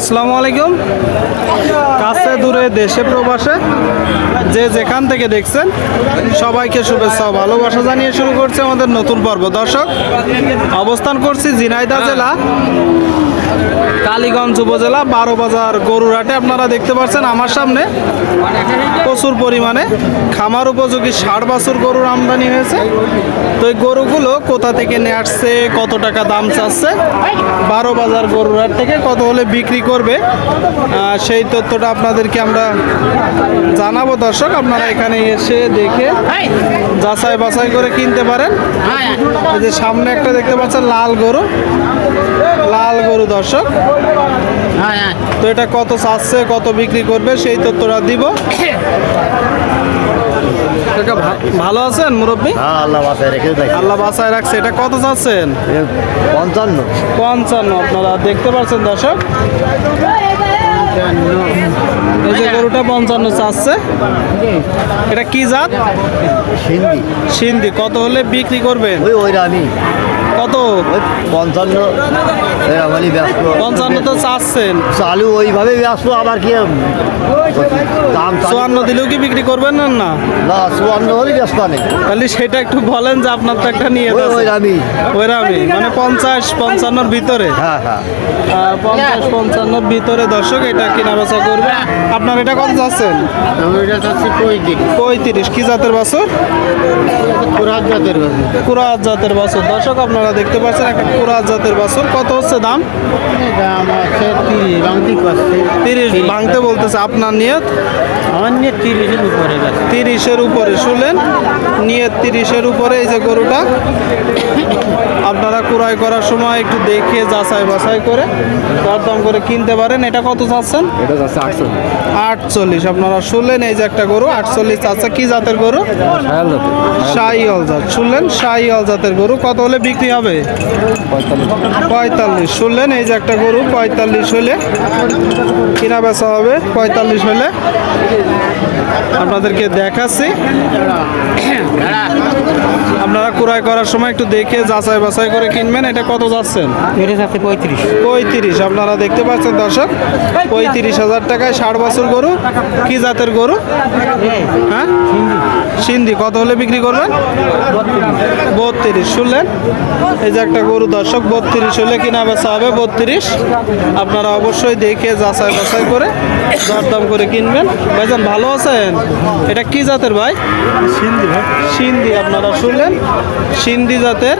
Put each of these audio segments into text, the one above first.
আসসালামু আলাইকুম। কাছে দূরে দেশে প্রবাসে যে যেখান থেকে দেখছেন সবাইকে শুভেচ্ছা ও ভালোবাসা জানিয়ে শুরু করছে আমাদের নতুন পর্ব। দর্শক, অবস্থান করছি ঝিনাইদহ জেলা কালীগঞ্জ উপজেলা 12 বাজার গরুর হাটে। আপনারা দেখতে পাচ্ছেন আমার সামনে প্রচুর পরিমাণে খামার উপযোগী 60 বাছুর গরুর আমদানি হয়েছে। তো এই গরুগুলো কোথা থেকে নিয়ে আসছে, কত টাকা দাম চাচ্ছে, 12 বাজার গরুর হাট থেকে কত হলে বিক্রি করবে, সেই তথ্যটা আপনাদেরকে আমরা জানাবো। দর্শক, আপনারা এখানে এসে দেখে যাচাই বাছাই করে কিনতে পারেন। এই যে সামনে একটা দেখতে পাচ্ছেন লাল গরু, লাল গরু। দর্শক, তো এটা কত চাচ্ছে, কত বিক্রি করবে সেই তথ্যটা দিব। ভালো আছেন মুরব্বী? আল্লাহ বাসায় রাখছে। এটা কত চাচ্ছেন? 55। আপনারা দেখতে পাচ্ছেন দর্শক, এই যে গরুটা 55 চাচ্ছে। এটা কি জাত? সিন্ধি। কত হলে বিক্রি করবেন? কত? 55 তো চাচ্ছেন। চালু ওইভাবে ব্যস্ত, আবার কি দাম 54 দিলেও কি বিক্রি করবেন না? না, 54 হলে ব্যস্ত নেই। তাহলে সেটা একটু বলেন যে আপনার তো একটা নিয়ে ওইরামি মানে 50-55 ভিতরে। হ্যাঁ হ্যাঁ, 50-55 ভিতরে। দর্শক, এটা কিনা বেচা করবে। আপনার এটা কত যাচ্ছেন? 35। কি জাতের বাছুর? কুরাত জাতের বাছুর। দর্শক, আপনারা দেখতে পাচ্ছেন একটা কুরাত জাতের বাছুর। কত হচ্ছে দাম? 30 ভাঙতে বলতেছে। আপনার নিয়ত? আমার নিয়ে 30-এর উপরে। 30-এর উপরে শুনলেন, নিয়ত 30-এর উপরে। এই যে গরুটা আপনারা ক্রয় করার সময় একটু দেখে যাচাই বাছাই করে দরদাম করে কিনতে পারেন। এটা কত চাচ্ছেন? এটা যাচ্ছে 48। আপনারা শুনলেন, এই যে একটা গরু 48 চাচ্ছে। কি জাতের গরু? শাহিওয়াল জাত। শুনলেন, শাহিওয়াল জাতের গরু। কত হলে বিক্রি হবে? 45। শুনলেন, এই যে একটা গরু 45 হলে কিনা বেচা হবে। 45 হলে আপনাদেরকে দেখাচ্ছি। আপনারা ক্রয় করার সময় একটু দেখে যাচাই বাছাই করে কিনবেন। এটা কত যাচ্ছেন? এটা যাচ্ছে 35। আপনারা দেখতে পাচ্ছেন দর্শক, 35,000 টাকায় 60 বছর গরু। কি জাতের গরু? হ্যাঁ, সিন্ধি। কত হলে বিক্রি করবেন? 32। শুনলেন, এই যে একটা গরু দর্শক 32 হলে কিনা বেচা হবে। 32। আপনারা অবশ্যই দেখে যাচাই বাছাই করে দরদাম করে কিনবেন। ভাইজান ভালো আছেন? এটা কি জাতের ভাই? সিন্ধি। আপনারা শুনলেন, সিন্ধি জাতের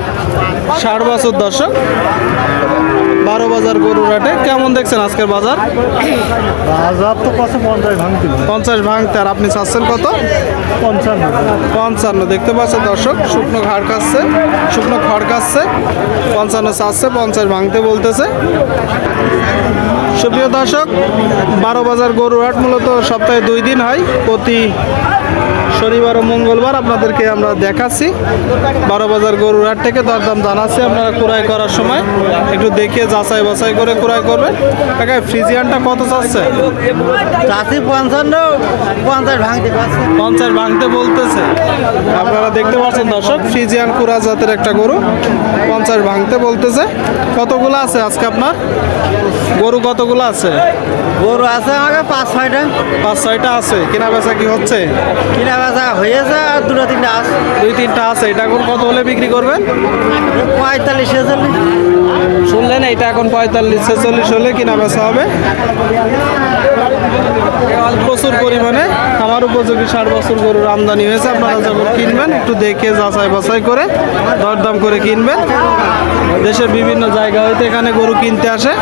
60 বছর। দর্শক, 12 বাজার গরুর হাটে কেমন দেখছেন আজকের বাজার? তো 50 ভাঙতে। আর আপনি চাচ্ছেন কত? 55। দেখতে পাচ্ছেন দর্শক, শুকনো খড় কাটছে, 55 চাচ্ছে, 50 ভাঙতে বলতেছে। সুপ্রিয় দর্শক, 12 বাজার গরুর হাট মূলত সপ্তাহে 2 দিন হয়, প্রতি শনিবার ও মঙ্গলবার। আপনাদেরকে আমরা দেখাচ্ছি 12 বাজার গরুর হাট থেকে দরদাম জানাচ্ছি। আপনারা ক্রয় করার সময় একটু দেখে যাচাই বাছাই করে ক্রয় করবেন। টাকায় ফ্রিজিয়ানটা কত চাচ্ছে? 50 ভাঙতে বলতেছে। আপনারা দেখতে পাচ্ছেন দর্শক, ফ্রিজিয়ান কুরা জাতের একটা গরু 50 ভাঙতে বলতেছে। কতগুলো আছে আজকে আপনার গরু? কতগুলো আছে গরু? আছে আমাকে 5-6টা। 5-6টা আছে। কেনা বেচা কি হচ্ছে? কিনা বেচা হয়েছে, আর 2-3টা আছে। 2-3টা আছে। এটা এখন কত হলে বিক্রি করবেন? 45-46। শুনলেন, এটা এখন 45-46 হলে কিনা বেচা হবে। প্রচুর পরিমাণে আমার উপযোগী 60 বছর গরুর আমদানি হয়েছে। আপনারা যখন কিনবেন একটু দেখে যাচাই বাছাই করে দরদাম করে কিনবেন। দেশের বিভিন্ন জায়গা হইতে এখানে গরু কিনতে আসে।